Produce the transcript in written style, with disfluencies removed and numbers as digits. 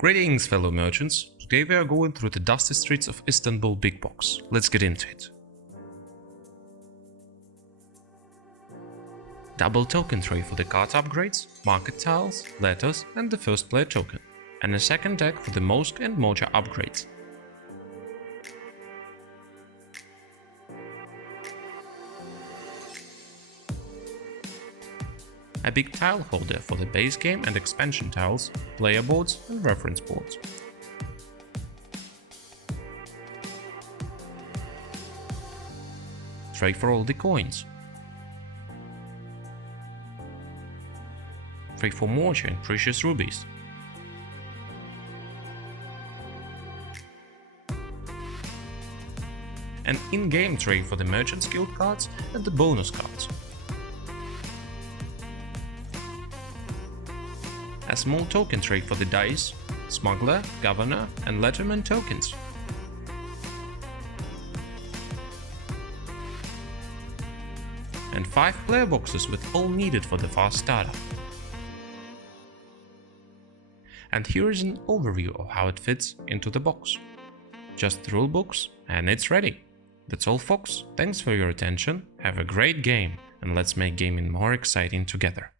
Greetings, fellow merchants. Today we are going through the dusty streets of Istanbul Big Box. Let's get into it. Double token tray for the card upgrades, market tiles, letters and the first player token. And a second deck for the Mosque and Moja upgrades. A big tile holder for the base game and expansion tiles, player boards and reference boards. Tray for all the coins. Tray for Moja and precious rubies. An in-game tray for the Merchant's Guild cards and the bonus cards. A small token tray for the dice, smuggler, governor and letterman tokens. And 5 player boxes with all needed for the fast startup. And here is an overview of how it fits into the box. Just the rulebooks and it's ready. That's all, folks. Thanks for your attention, have a great game and let's make gaming more exciting together.